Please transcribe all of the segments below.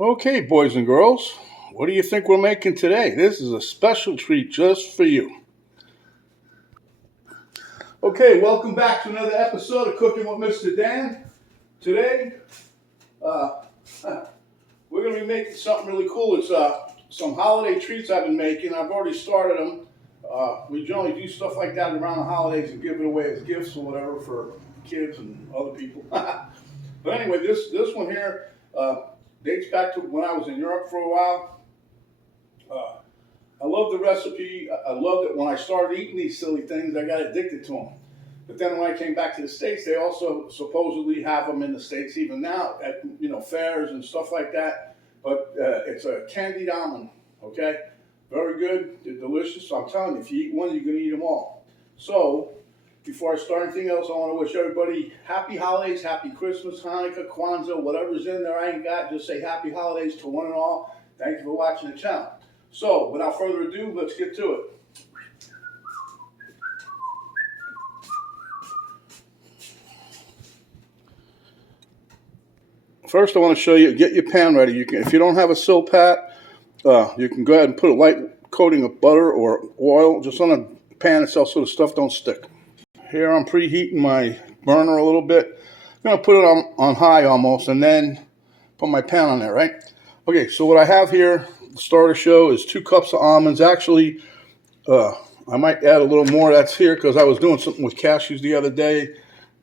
Okay, boys and girls, what do you think we're making today? This is a special treat just for you. Okay, welcome back to another episode of Cooking with Mr. Dan. Today, uh, we're going to be making something really cool. It's some holiday treats I've been making. I've already started them. We generally do stuff like that around the holidays and give it away as gifts or whatever for kids and other people. But anyway, this one here dates back to when I was in Europe for a while. I love the recipe. I loved it when I started eating these silly things. I got addicted to them. But then when I came back to the States, they also supposedly have them in the States even now at fairs and stuff like that. But it's a candied almond, okay? Very good. They're delicious. So I'm telling you, if you eat one, you're going to eat them all. So before I start anything else, I want to wish everybody happy holidays, happy Christmas, Hanukkah, Kwanzaa, whatever's in there I ain't got. Just say happy holidays to one and all. Thank you for watching the channel. So, without further ado, let's get to it. First, I want to show you, get your pan ready. If you don't have a silpat, you can go ahead and put a light coating of butter or oil just on the pan itself so the stuff don't stick. Here I'm preheating my burner a little bit. I'm going to put it on high almost and then put my pan on there, right? Okay, so what I have here, the starter show, is 2 cups of almonds. Actually, I might add a little more. That's here because I was doing something with cashews the other day,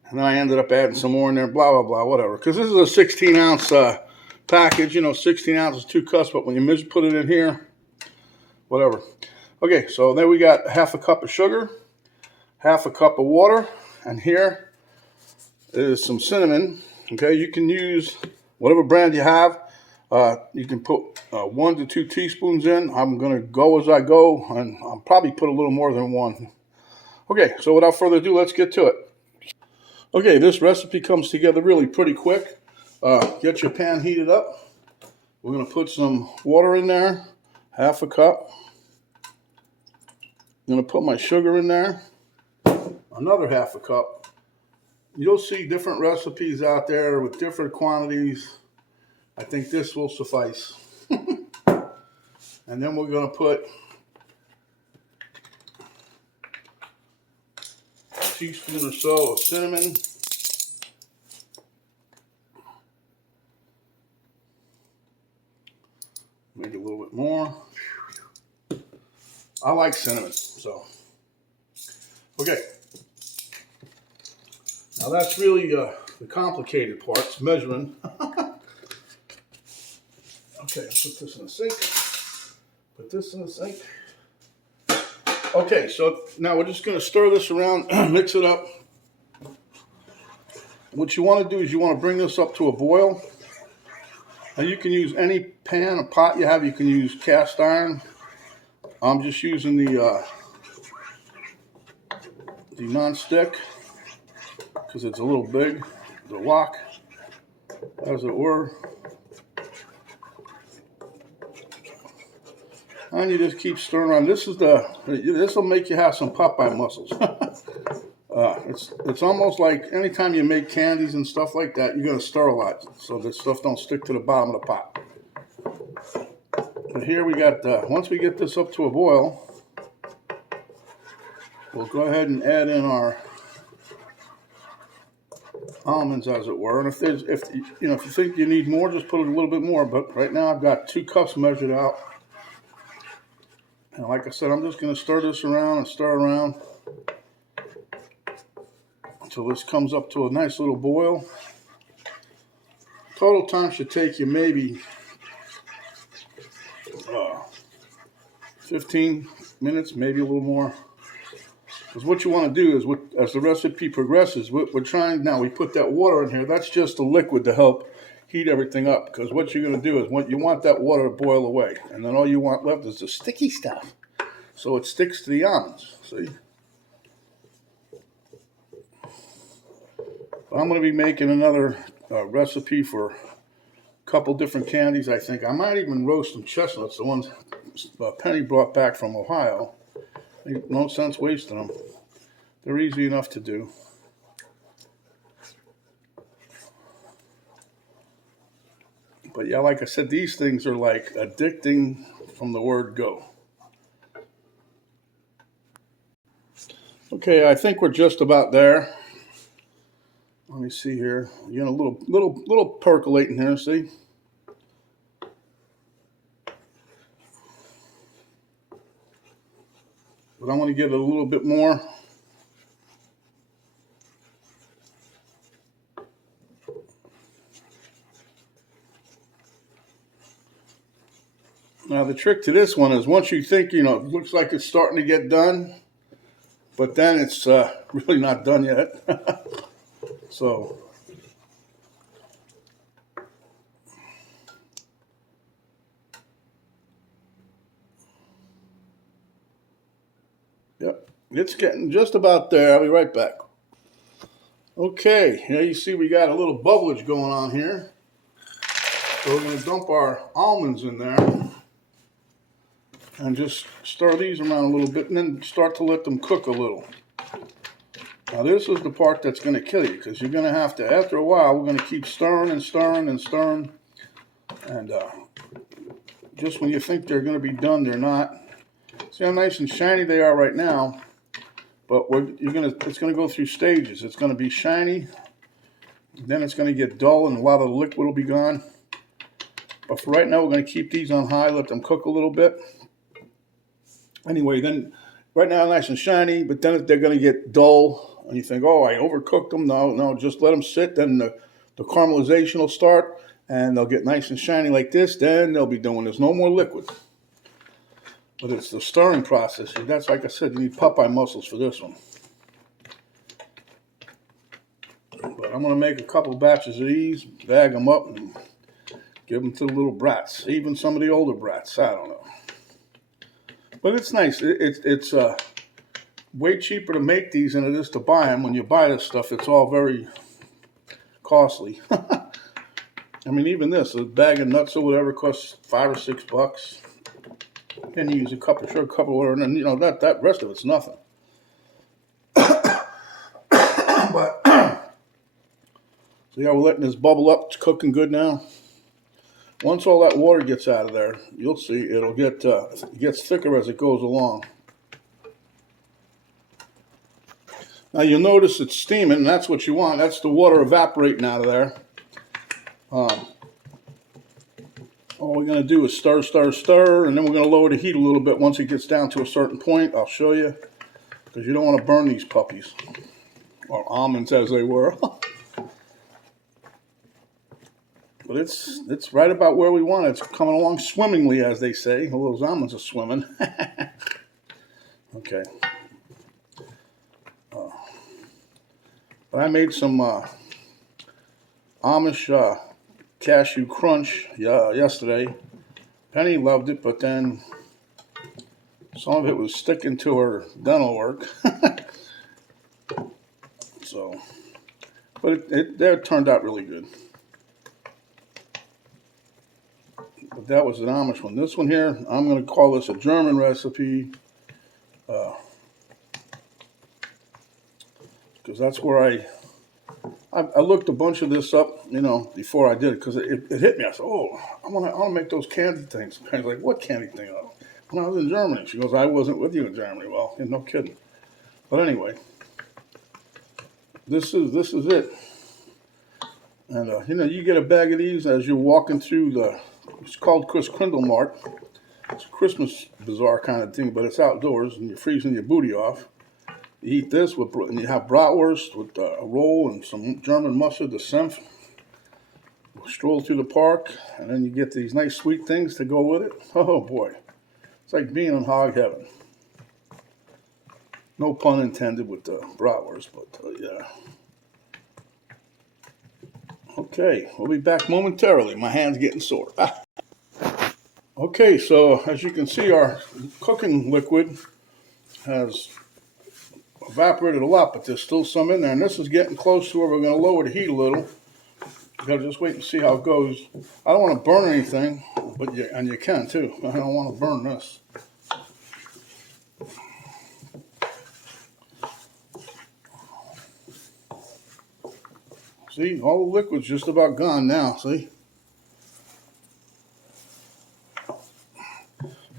and then I ended up adding some more in there, blah, blah, blah, whatever. Because this is a 16-ounce package, 16 ounces, 2 cups, but when you put it in here, whatever. Okay, so then we got half a cup of sugar, half a cup of water, and here is some cinnamon. Okay, you can use whatever brand you have. You can put 1 to 2 teaspoons in. I'm going to go as I go, and I'll probably put a little more than 1. Okay, so without further ado, let's get to it. Okay, this recipe comes together really pretty quick. Get your pan heated up. We're going to put some water in there, half a cup. I'm going to put my sugar in there, another half a cup. You'll see different recipes out there with different quantities. I think this will suffice. And then we're going to put a teaspoon or so of cinnamon. Maybe a little bit more. I like cinnamon, so. Okay. Now that's really the complicated part. It's measuring. Okay, I'll put this in the sink. Put this in the sink. Okay, so now we're just going to stir this around, mix it up. What you want to do is you want to bring this up to a boil. Now you can use any pan or pot you have. You can use cast iron. I'm just using the non-stick because it's a little big, the wok, as it were. And you just keep stirring around. This will make you have some Popeye muscles. It's almost like anytime you make candies and stuff like that, you're going to stir a lot so that stuff don't stick to the bottom of the pot. But here we got, once we get this up to a boil, we'll go ahead and add in our almonds, as it were. And if you think you need more, just put a little bit more. But right now I've got 2 cups measured out. And like I said, I'm just going to stir this around and stir around until this comes up to a nice little boil. Total time should take you maybe 15 minutes, maybe a little more. Because what you want to do is, as the recipe progresses, we're trying, now we put that water in here. That's just a liquid to help heat everything up. Because what you're going to do is, you want that water to boil away. And then all you want left is the sticky stuff. So it sticks to the almonds. See? But I'm going to be making another recipe for a couple different candies, I think. I might even roast some chestnuts, the ones Penny brought back from Ohio. No sense wasting them. They're easy enough to do. But yeah, like I said, these things are like addicting from the word go. Okay, I think we're just about there. Let me see here. You know, a little percolating here. See. But I want to get it a little bit more. Now the trick to this one is once you think, you know, it looks like it's starting to get done, but then it's really not done yet. So, yep, it's getting just about there. I'll be right back. Okay, here you see we got a little bubblage going on here. So we're going to dump our almonds in there and just stir these around a little bit and then start to let them cook a little. Now this is the part that's going to kill you because you're going to have to, after a while, we're going to keep stirring and stirring and stirring. And just when you think they're going to be done, they're not. See how nice and shiny they are right now. But it's going to go through stages. It's going to be shiny, then it's going to get dull and a lot of the liquid will be gone. But for right now, we're going to keep these on high, let them cook a little bit. Anyway, then right now nice and shiny, but then they're going to get dull. And you think, oh, I overcooked them. No, just let them sit. Then the caramelization will start and they'll get nice and shiny like this. Then they'll be done when there's no more liquid. But it's the stirring process. That's, like I said, you need Popeye muscles for this one. But I'm going to make a couple batches of these, bag them up, and give them to the little brats. Even some of the older brats. I don't know. But it's nice. It's way cheaper to make these than it is to buy them. When you buy this stuff, it's all very costly. I mean, even this, a bag of nuts or whatever costs $5 or $6. Then you use a cup of sugar, a cup of water, and then, you know, that rest of it's nothing. But so yeah, we're letting this bubble up. It's cooking good now. Once all that water gets out of there, you'll see it'll get it gets thicker as it goes along. Now you'll notice it's steaming, and that's what you want. That's the water evaporating out of there. All we're going to do is stir, stir, stir, and then we're going to lower the heat a little bit once it gets down to a certain point. I'll show you, because you don't want to burn these puppies, or almonds as they were. But it's right about where we want it. It's coming along swimmingly, as they say. Well, those almonds are swimming. Okay. But I made some Amish cashew crunch yesterday. Penny loved it, but then some of it was sticking to her dental work. So, but it turned out really good. But that was an Amish one. This one here, I'm going to call this a German recipe. Because that's where I looked a bunch of this up, you know, before I did it. Because it hit me. I said, oh, I want to make those candied things. And I was like, what candied thing? Oh, when I was in Germany. She goes, I wasn't with you in Germany. Well, no kidding. But anyway, this is it. And, you know, you get a bag of these as you're walking through it's called Christkindlmarkt. It's a Christmas bazaar kind of thing, but it's outdoors, and you're freezing your booty off. You eat this, and you have bratwurst with a roll and some German mustard, the Senf. Stroll through the park, and then you get these nice sweet things to go with it. Oh, boy. It's like being in hog heaven. No pun intended with the bratwurst, but yeah. Okay, we'll be back momentarily. My hand's getting sore. Okay, so as you can see, our cooking liquid has evaporated a lot, but there's still some in there. And this is getting close to where we're going to lower the heat a little. You got to just wait and see how it goes. I don't want to burn anything, but you can too. I don't want to burn this. See, all the liquid's just about gone now, see?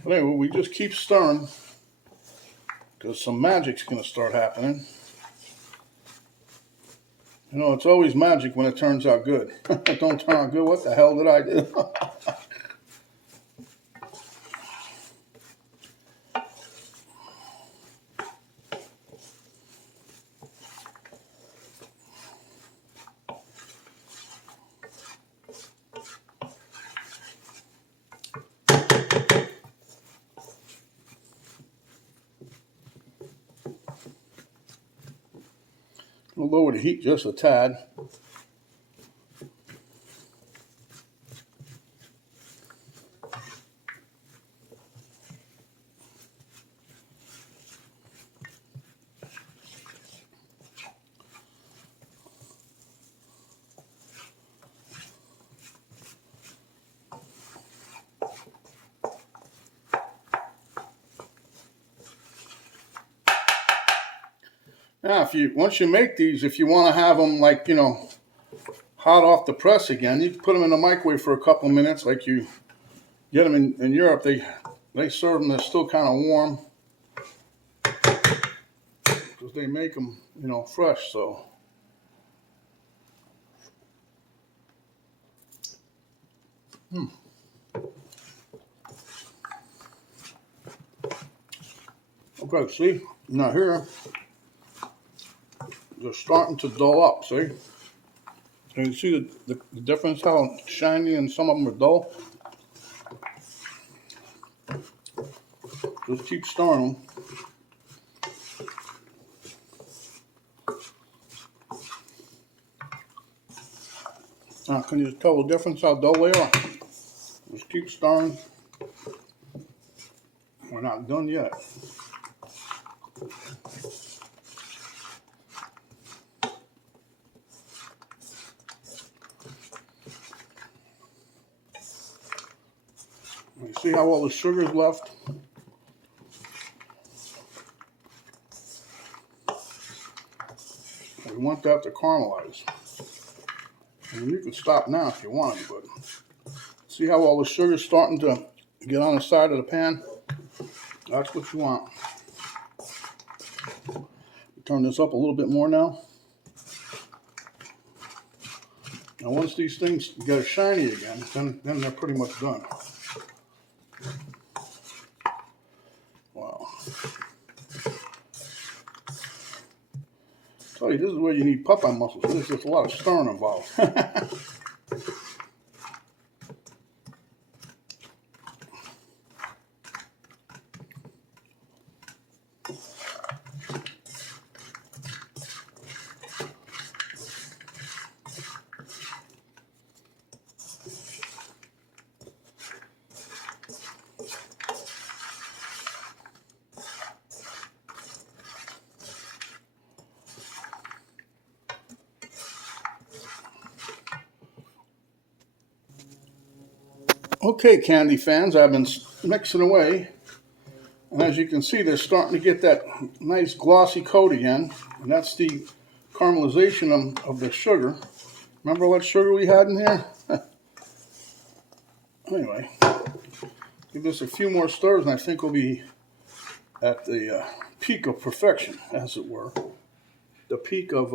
But anyway, we just keep stirring because some magic's going to start happening. You know, it's always magic when it turns out good. If it don't turn out good, what the hell did I do? We'll lower the heat just a tad. Now, once you make these, if you want to have them like, you know, hot off the press again, you can put them in the microwave for a couple of minutes. Like you get them in Europe, they serve them, they're still kind of warm because they make them, you know, fresh. So okay, see, now here they're starting to dull up. See, and you see the difference, how shiny and some of them are dull. Just keep stirring them. Now, can you tell the difference how dull they are? Just keep stirring. We're not done yet. You see how all the sugar's left? We want that to caramelize. And you can stop now if you want, but see how all the sugar's starting to get on the side of the pan? That's what you want. Turn this up a little bit more now. Now once these things get shiny again, then they're pretty much done. Wow. I tell you, this is where you need Popeye muscles. There's just a lot of stirring involved. Okay, candy fans, I've been mixing away, and as you can see, they're starting to get that nice glossy coat again, and that's the caramelization of the sugar. Remember what sugar we had in here? Anyway, give this a few more stirs, and I think we'll be at the peak of perfection, as it were. The peak of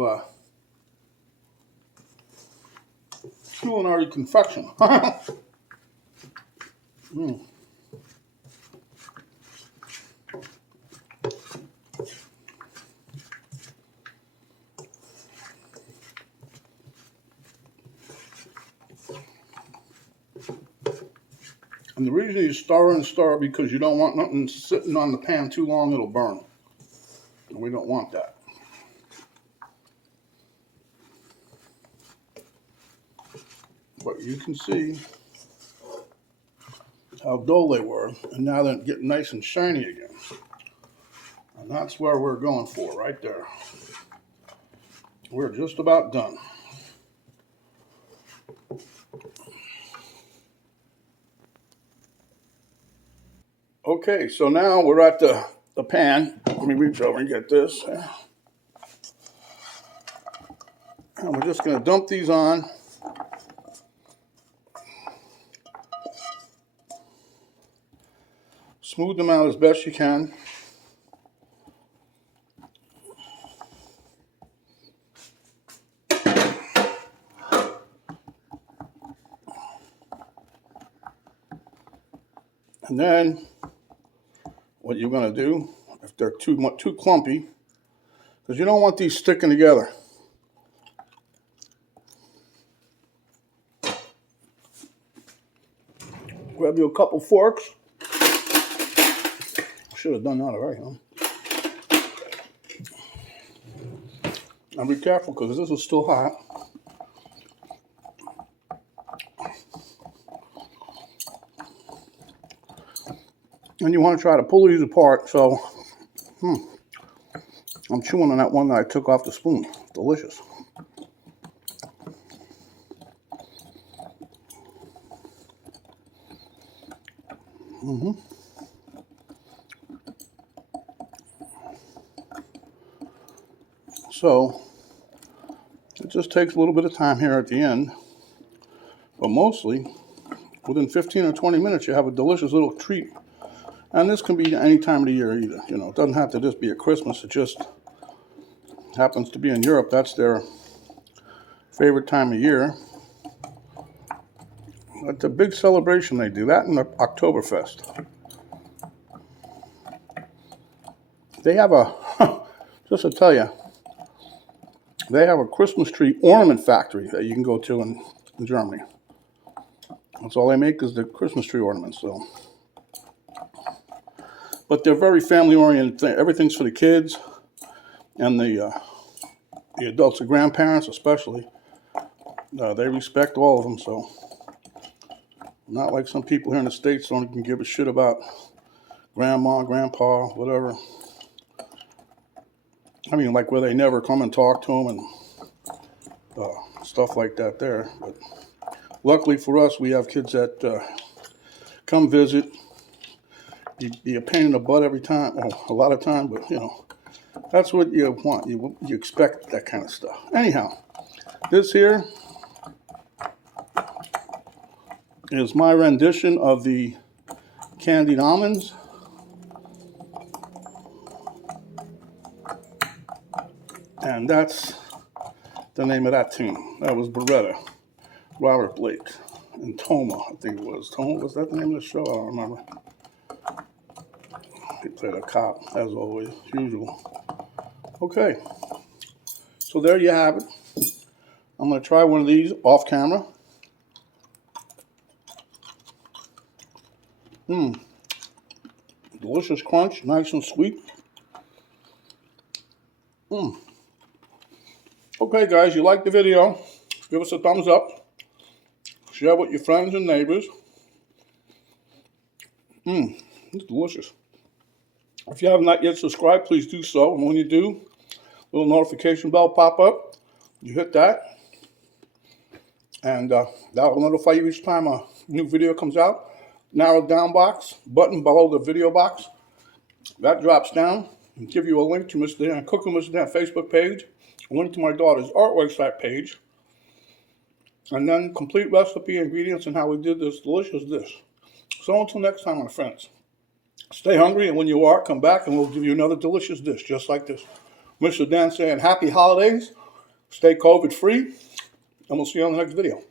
culinary confection. And the reason you stir and stir because you don't want nothing sitting on the pan too long, it'll burn. And we don't want that. But you can see how dull they were, and now they're getting nice and shiny again. And that's where we're going for, right there. We're just about done. Okay, so now we're at the pan. Let me reach over and get this. And we're just going to dump these on. Smooth them out as best you can. And then what you're going to do, if they're too clumpy, because you don't want these sticking together. Grab you a couple forks. Should have done that already, huh? And be careful because this is still hot. And you want to try to pull these apart. So, I'm chewing on that one that I took off the spoon. Delicious. So, it just takes a little bit of time here at the end. But mostly, within 15 or 20 minutes, you have a delicious little treat. And this can be any time of the year either. You know, it doesn't have to just be at Christmas. It just happens to be in Europe. That's their favorite time of year. It's a big celebration they do. That and the Oktoberfest. They have a, just to tell you, they have a Christmas tree ornament factory that you can go to in Germany. That's all they make is the Christmas tree ornaments, so. But they're very family-oriented. Everything's for the kids and the adults, the grandparents especially. They respect all of them, so. Not like some people here in the States don't even give a shit about grandma, grandpa, whatever. I mean, like where they never come and talk to them and stuff like that there. But luckily for us, we have kids that come visit. Be a pain in the butt every time, well, a lot of time, but you know, that's what you want. You expect that kind of stuff. Anyhow, this here is my rendition of the Candied Almonds. And that's the name of that tune. That was Beretta, Robert Blake, and Toma, I think it was. Toma, was that the name of the show? I don't remember. He played a cop, as always, usual. Okay, so there you have it. I'm going to try one of these off camera. Delicious crunch, nice and sweet. Okay, guys, you like the video, give us a thumbs up. Share with your friends and neighbors. It's delicious. If you have not yet subscribed, please do so. And when you do, a little notification bell pop up. You hit that. And that will notify you each time a new video comes out. Narrow down box, button below the video box. That drops down and give you a link to Mr. Dan Cooking Mr. Dan Facebook page. A link to my daughter's art website page. And then complete recipe, ingredients, and how we did this delicious dish. So until next time, my friends. Stay hungry, and when you are, come back and we'll give you another delicious dish just like this. Mr. Dan saying happy holidays, stay COVID free, and we'll see you on the next video.